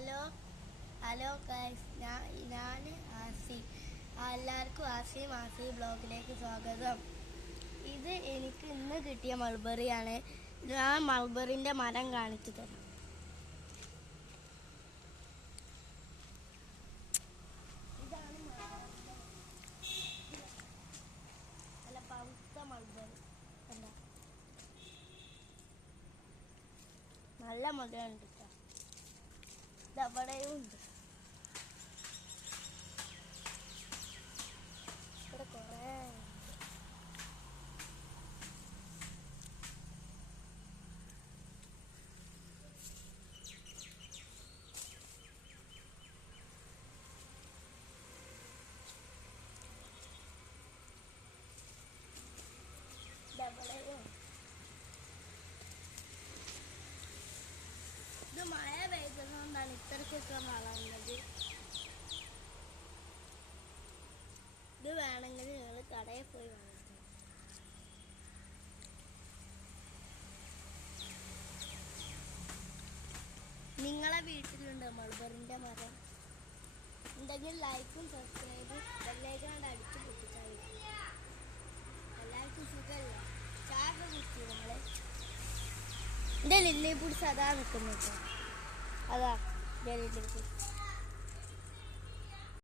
Hello hello guys, ഞാൻ ആസി. എല്ലാവർക്കും ആസി ബ്ലോഗിലേക്ക് സ്വാഗതം. ഇത് എനിക്ക് ഇന്ന് കിട്ടിയ മൾബറിയാണ്. ഞാൻ മൾബറിൻ്റെ മരം കാണിച്ചു തരാം. ഇതാണ് നല്ല പഴുത്ത മൾബറി. എന്താ നല്ല മധുരമുണ്ട്. ഇതവിടെയും ഉണ്ട്. ഇവിടെ കുറേ ഇത് മഴ പെയ്തതുകൊണ്ടാണ് ഇത്രയ്ക്കൊക്കെ വളർന്നത്. ഇത് വേണമെങ്കിൽ നിങ്ങൾ കടയിൽ പോയി വാങ്ങിക്കണം. നിങ്ങളെ വീട്ടിലുണ്ട് മൾബറിൻ്റെ മരം ഉണ്ടെങ്കിൽ ലൈക്കും സബ്സ്ക്രൈബും ബെല്ലൈക്കൺ അടിച്ച് പൊട്ടിച്ചാൽ എല്ലാവർക്കും സുഖമല്ല. ചായ കുടിച്ചു നമ്മള്. എൻ്റെ ലില്ലി പിടിച്ച് അതാ നിൽക്കുന്നത്. അതാ ലില്ലി പിടിച്ച്.